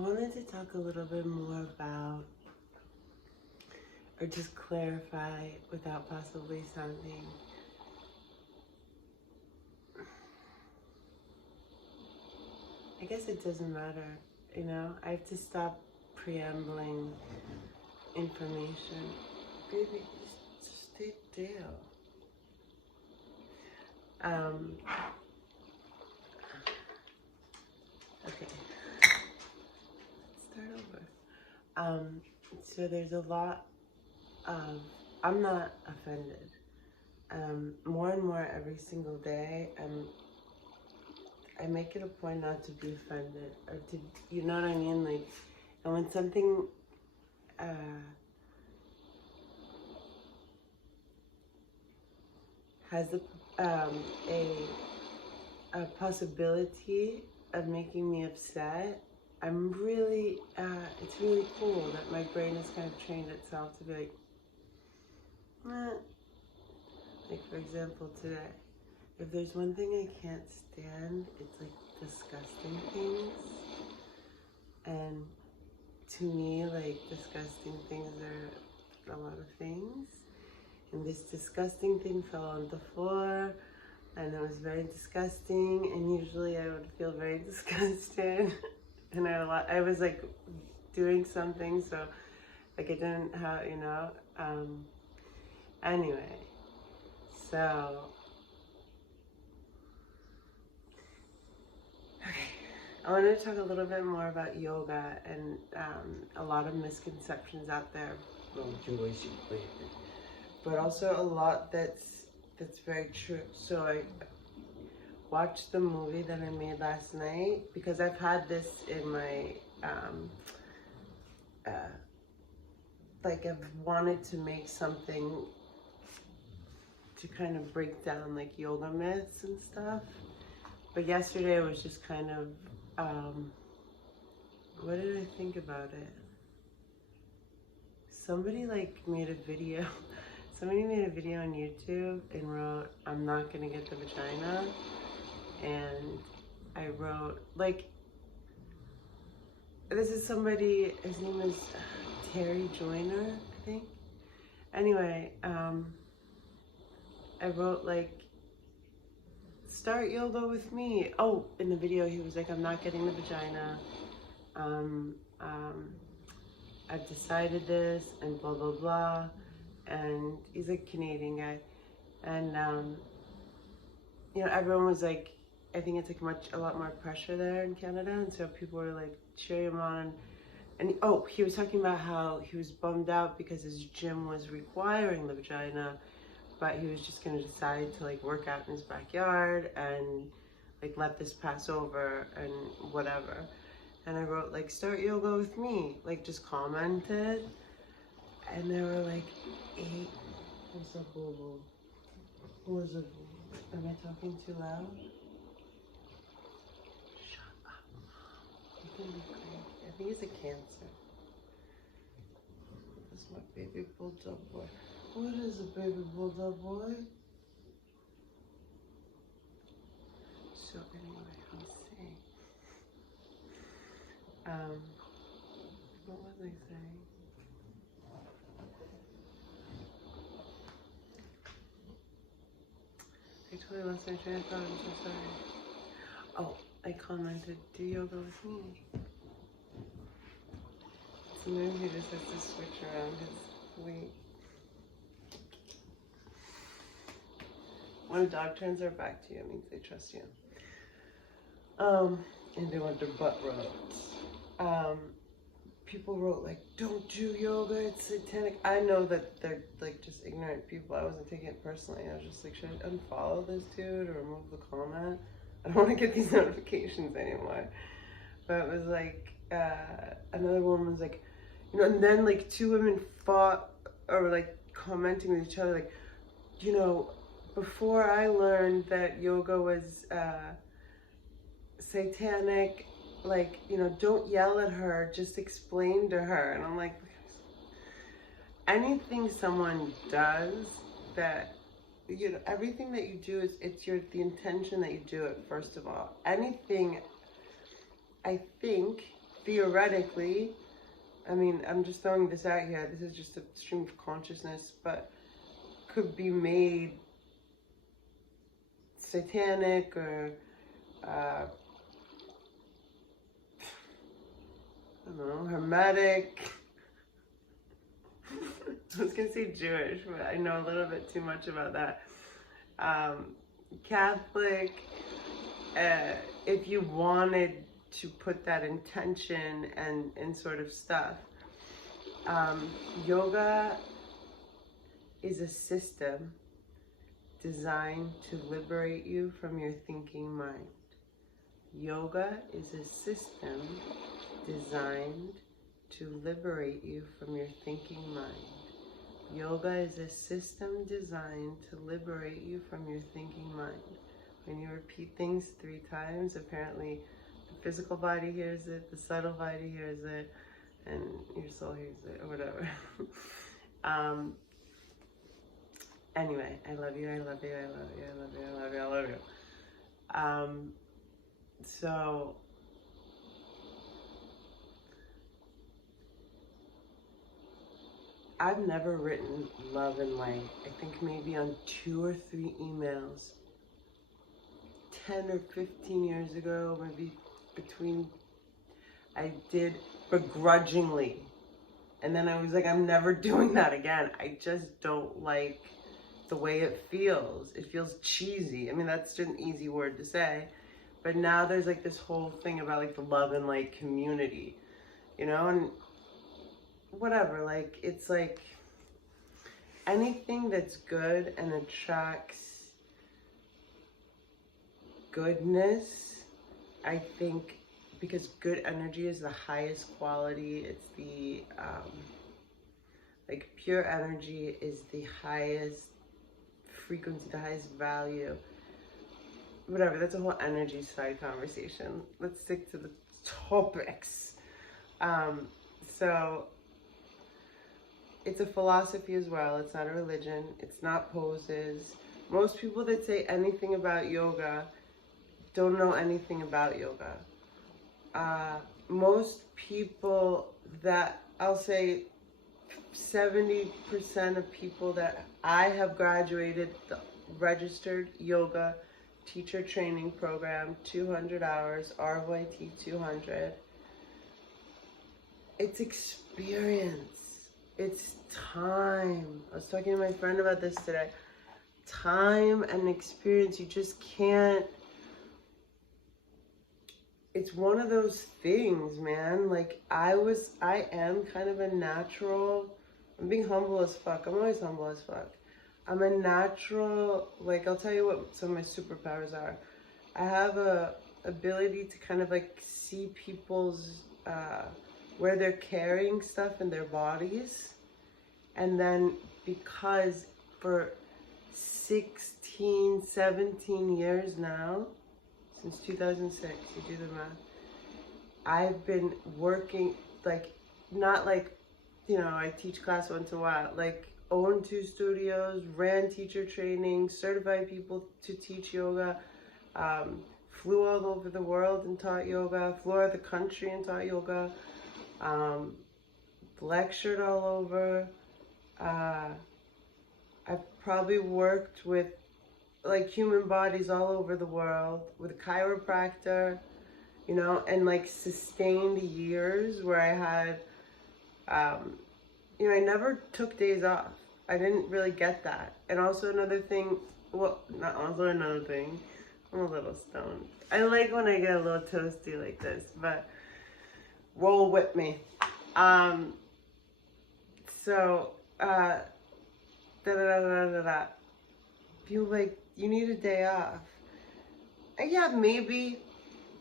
wanted to talk a little bit more about, or just clarify without possibly sounding I guess it doesn't matter, you know? I have to stop preambling information. Baby, just stay still. Okay. Let's start over. So there's a lot of, I'm not offended. More and more every single day, I make it a point not to be offended, or to, you know what I mean? Like, and when something has a possibility of making me upset, I'm really, it's really cool that my brain has kind of trained itself to be like, eh. Like, for example, today, if there's one thing I can't stand, it's like disgusting things. And to me, like, disgusting things are a lot of things. And this disgusting thing fell on the floor, and it was very disgusting. And usually I would feel very disgusted. And I was like doing something, so like I didn't have, you know. Anyway, so. I wanted to talk a little bit more about yoga and a lot of misconceptions out there, but also a lot that's very true. So I watched the movie that I made last night because I've had this in my like I've wanted to make something to kind of break down like yoga myths and stuff. But yesterday I was just kind of what did I think about it? Somebody like made a video. Somebody made a video on YouTube and wrote, "I'm not gonna get the vagina." And I wrote, like, this is somebody, his name is Terry Joyner, I think. Anyway, I wrote like, "Start yoga with me." Oh, in the video he was like, "I'm not getting the vagina. I've decided this," and blah blah blah. And he's a Canadian guy, and you know, everyone was like, I think it's like a lot more pressure there in Canada, and so people were like cheering him on. And oh, he was talking about how he was bummed out because his gym was requiring the vagina, but he was just gonna decide to like work out in his backyard and like let this pass over and whatever. And I wrote like, "Start yoga with me," like just commented, and there were like 8. What's up, boo boo? Who is it? Am I talking too loud? Shut up, Mom. You can be crazy. I think it's a cancer. This is my baby bulldog boy. What is a baby bulldog boy? So anyway, I was saying, what was I saying? I totally lost my train of thought. I'm so sorry. Oh, I commented, "Do yoga with me." Sometimes he just has to switch around his weight. When a dog turns their back to you, it means they trust you. And they want their butt rubbed. People wrote like, "Don't do yoga, it's satanic." I know that they're like just ignorant people. I wasn't taking it personally. I was just like, should I unfollow this dude or remove the comment? I don't want to get these notifications anymore. But it was like, another woman was like, you know, and then like 2 women fought or like commenting with each other like, you know, before I learned that yoga was satanic, like, you know, don't yell at her, just explain to her. And I'm like, anything someone does that, you know, everything that you do is, it's the intention that you do it, first of all. Anything, I think, theoretically, I mean, I'm just throwing this out here, this is just a stream of consciousness, but could be made satanic or I don't know, hermetic. I was gonna say Jewish, but I know a little bit too much about that. Catholic, if you wanted to put that intention and sort of stuff. Yoga is a system designed to liberate you from your thinking mind. Yoga is a system designed to liberate you from your thinking mind. Yoga is a system designed to liberate you from your thinking mind. When you repeat things 3 times, apparently the physical body hears it, the subtle body hears it, and your soul hears it, or whatever. Anyway, I love you, I love you, I love you, I love you, I love you, I love you. So, I've never written love and light. I think maybe on 2 or 3 emails. 10 or 15 years ago, maybe between, I did begrudgingly. And then I was like, I'm never doing that again. I just don't like the way it feels. It feels cheesy. I mean, that's just an easy word to say. But now there's like this whole thing about like the love and light community, you know, and whatever, like, it's like anything that's good and attracts goodness, I think, because good energy is the highest quality, it's the, like, pure energy is the highest frequency, the highest value. Whatever, that's a whole energy side conversation. Let's stick to the topics. So, it's a philosophy as well. It's not a religion. It's not poses. Most people that say anything about yoga don't know anything about yoga. Most people that, I'll say 70% of people that I have graduated the registered yoga teacher training program, 200 hours, RYT 200. It's experience. It's time. I was talking to my friend about this today. Time and experience, you just can't. It's one of those things, man. Like, I am kind of a natural, I'm being humble as fuck. I'm always humble as fuck. I'm a natural, like, I'll tell you what some of my superpowers are. I have a ability to kind of like see people's, where they're carrying stuff in their bodies. And then because for 16, 17 years now, since 2006, you do the math, I've been working, like, not like, you know, I teach class once in a while, like, owned 2 studios, ran teacher training, certified people to teach yoga, flew all over the world and taught yoga, flew out of the country and taught yoga, lectured all over. I've probably worked with like human bodies all over the world, with a chiropractor, you know, and like sustained years where I had, you know, I never took days off. I didn't really get that. And also another thing, well, not also another thing, I'm a little stoned. I like when I get a little toasty like this, but roll with me. Feel like you need a day off. And yeah, maybe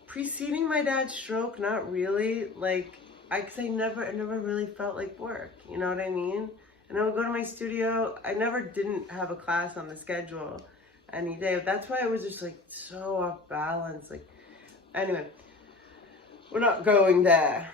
preceding my dad's stroke, not really. Like, cause I never really felt like work. You know what I mean? And I would go to my studio. I never didn't have a class on the schedule any day. That's why I was just like so off balance. Like, anyway, we're not going there.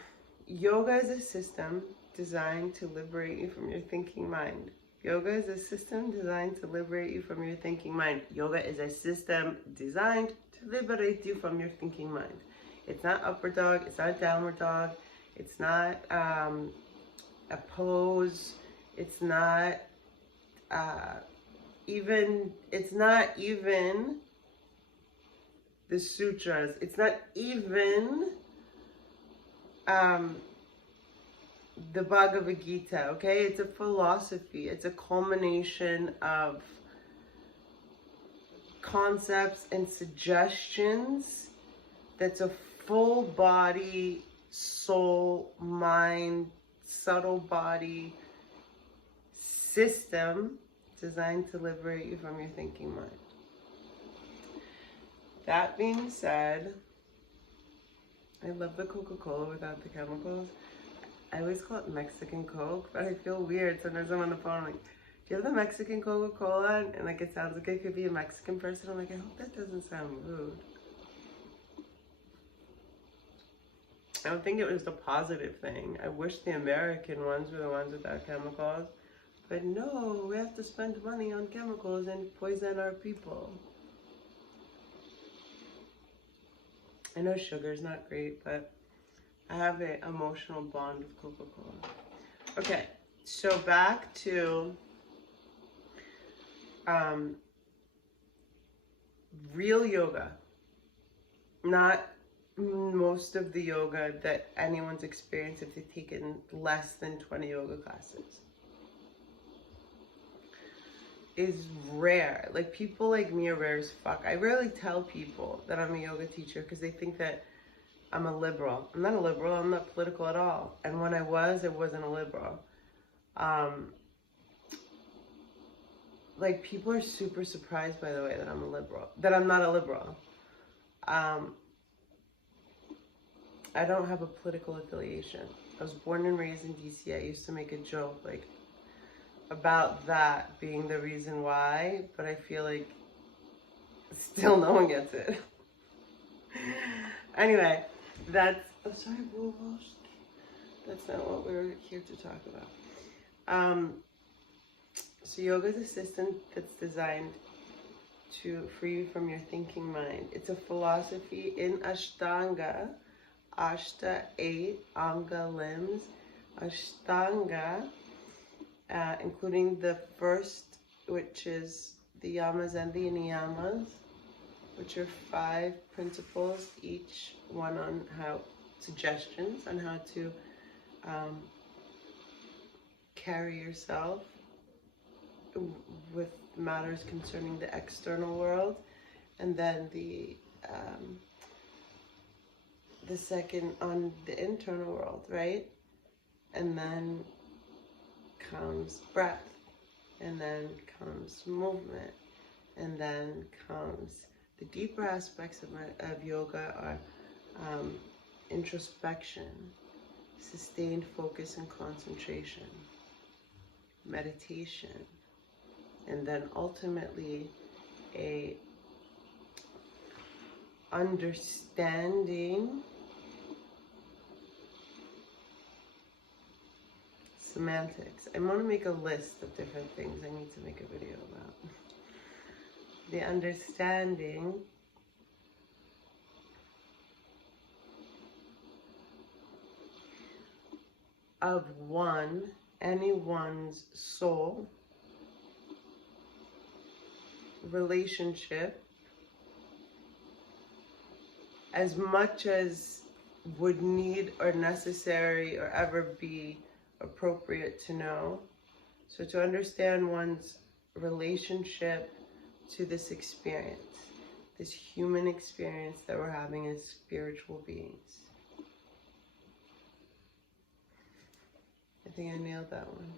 Yoga is a system designed to liberate you from your thinking mind. Yoga is a system designed to liberate you from your thinking mind. Yoga is a system designed to liberate you from your thinking mind. It's not upward dog. It's not downward dog. It's not a pose. It's not even the sutras. It's not even the Bhagavad Gita, okay? It's a philosophy. It's a culmination of concepts and suggestions that's a full body, soul, mind, subtle body system designed to liberate you from your thinking mind. That being said, I love the Coca-Cola without the chemicals. I always call it Mexican Coke, but I feel weird sometimes I'm on the phone. I'm like, do you have the Mexican Coca-Cola? And like, it sounds like it could be a Mexican person. I'm like, I hope that doesn't sound rude. I don't think it was the positive thing. I wish the American ones were the ones without chemicals. But no, we have to spend money on chemicals and poison our people. I know sugar's not great, but I have an emotional bond with Coca-Cola. Okay, so back to real yoga. Not most of the yoga that anyone's experienced if they've taken less than 20 yoga classes. Is rare. Like, people like me are rare as fuck. I rarely tell people that I'm a yoga teacher because they think that I'm a liberal. I'm not a liberal. I'm not political at all. And when I wasn't a liberal. Like, people are super surprised, by the way, that I'm a liberal. That I'm not a liberal. I don't have a political affiliation. I was born and raised in DC. I used to make a joke, like, about that being the reason why, but I feel like still no one gets it. Anyway, that's, oh, sorry, that's not what we're here to talk about. So yoga is a system that's designed to free you from your thinking mind. It's a philosophy in Ashtanga, Ashta, 8, Anga, limbs, Ashtanga, including the first, which is the yamas and the niyamas, which are 5 principles, each one on how, suggestions on how to carry yourself with matters concerning the external world, and then the second on the internal world, right? And then comes breath, and then comes movement, and then comes the deeper aspects of yoga are introspection, sustained focus and concentration, meditation, and then ultimately a understanding semantics. I want to make a list of different things I need to make a video about. The understanding of anyone's soul, relationship, as much as would need or necessary or ever be appropriate to know. So to understand one's relationship to this experience, this human experience that we're having as spiritual beings. I think I nailed that one.